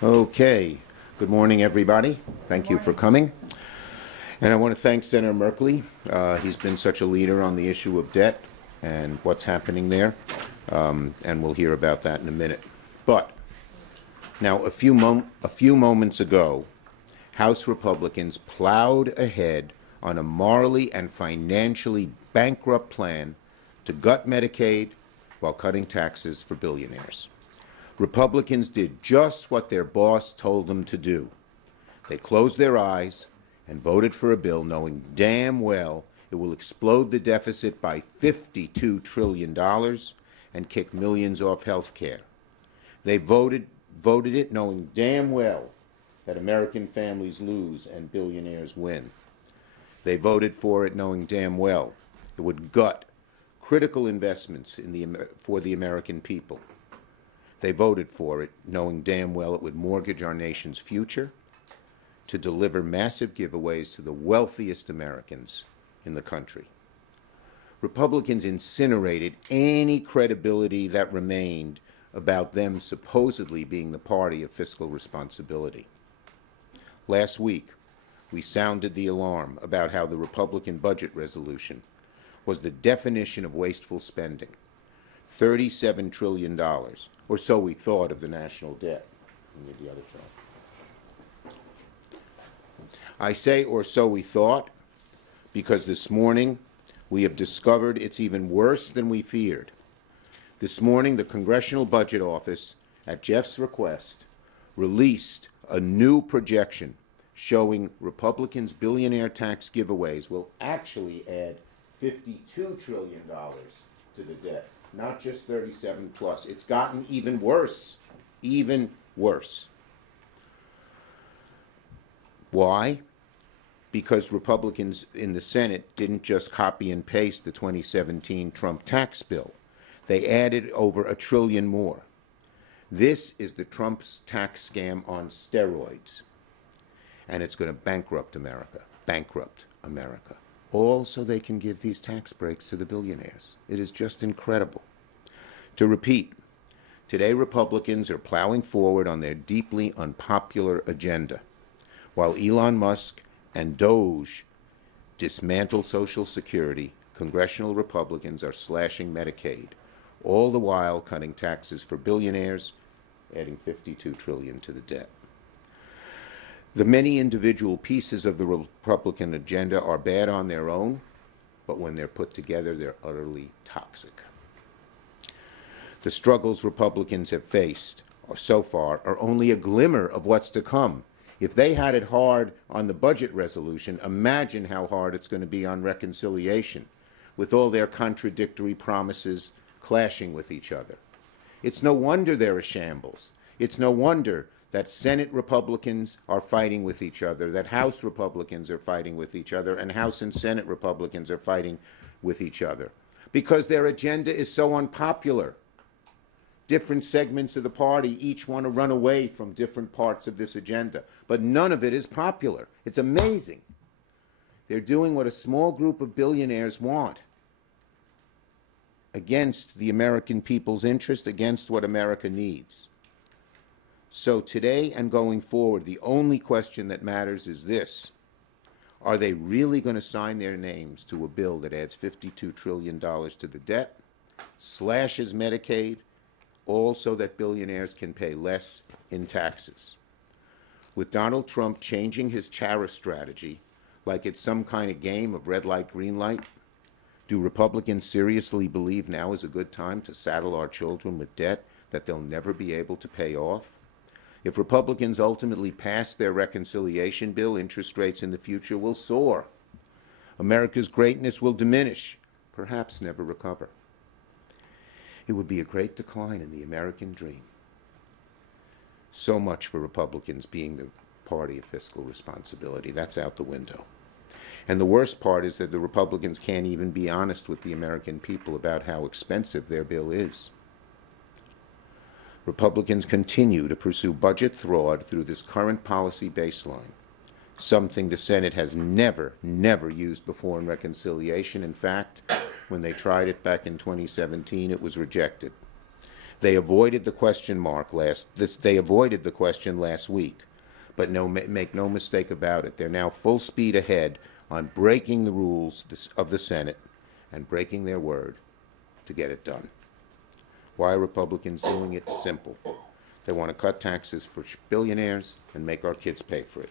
Okay, good morning, everybody. Thank you for coming. And I want to thank Senator Merkley. He's been such a leader on the issue of debt and what's happening there. And we'll hear about that in a minute. But now, a few moments ago, House Republicans plowed ahead on a morally and financially bankrupt plan to gut Medicaid while cutting taxes for billionaires. Republicans did just what their boss told them to do. They closed their eyes and voted for a bill knowing damn well it will explode the deficit by $52 trillion and kick millions off health care. They voted it knowing damn well that American families lose and billionaires win. They voted for it knowing damn well it would gut critical investments for the American people. They voted for it knowing damn well it would mortgage our nation's future to deliver massive giveaways to the wealthiest Americans in the country. Republicans incinerated any credibility that remained about them supposedly being the party of fiscal responsibility. Last week, we sounded the alarm about how the Republican budget resolution was the definition of wasteful spending. $37 trillion, or so we thought, of the national debt. The other film. I say or so we thought because this morning we have discovered it's even worse than we feared. This morning the Congressional Budget Office, at Jeff's request, released a new projection showing Republicans' billionaire tax giveaways will actually add $52 trillion to the debt. Not just 37 plus. It's gotten even worse. Even worse. Why? Because Republicans in the Senate didn't just copy and paste the 2017 Trump tax bill. They added over $1 trillion more. This is the Trump's tax scam on steroids. And it's going to bankrupt America. Bankrupt America. All so they can give these tax breaks to the billionaires. It is just incredible. To repeat, today Republicans are plowing forward on their deeply unpopular agenda, while Elon Musk and Doge dismantle Social Security. Congressional Republicans are slashing Medicaid, all the while cutting taxes for billionaires, adding $52 trillion to the debt. The many individual pieces of the Republican agenda are bad on their own, but when they're put together, they're utterly toxic. The struggles Republicans have faced so far are only a glimmer of what's to come. If they had it hard on the budget resolution, imagine how hard it's going to be on reconciliation, with all their contradictory promises clashing with each other. It's no wonder they're a shambles. It's no wonder that Senate Republicans are fighting with each other, that House Republicans are fighting with each other, and House and Senate Republicans are fighting with each other. Because their agenda is so unpopular. Different segments of the party each want to run away from different parts of this agenda. But none of it is popular. It's amazing. They're doing what a small group of billionaires want against the American people's interest, against what America needs. So today and going forward, the only question that matters is this. Are they really going to sign their names to a bill that adds $52 trillion to the debt, slashes Medicaid, all so that billionaires can pay less in taxes? With Donald Trump changing his tariff strategy like it's some kind of game of red light, green light, do Republicans seriously believe now is a good time to saddle our children with debt that they'll never be able to pay off? If Republicans ultimately pass their reconciliation bill, interest rates in the future will soar. America's greatness will diminish, perhaps never recover. It would be a great decline in the American dream. So much for Republicans being the party of fiscal responsibility. That's out the window. And the worst part is that the Republicans can't even be honest with the American people about how expensive their bill is. Republicans continue to pursue budget fraud through this current policy baseline, something the Senate has never used before in reconciliation. In fact, when they tried it back in 2017, it was rejected. They avoided the question last week, but make no mistake about it, they're now full speed ahead on breaking the rules of the Senate and breaking their word to get it done. Why are Republicans doing it? Simple. They want to cut taxes for billionaires and make our kids pay for it.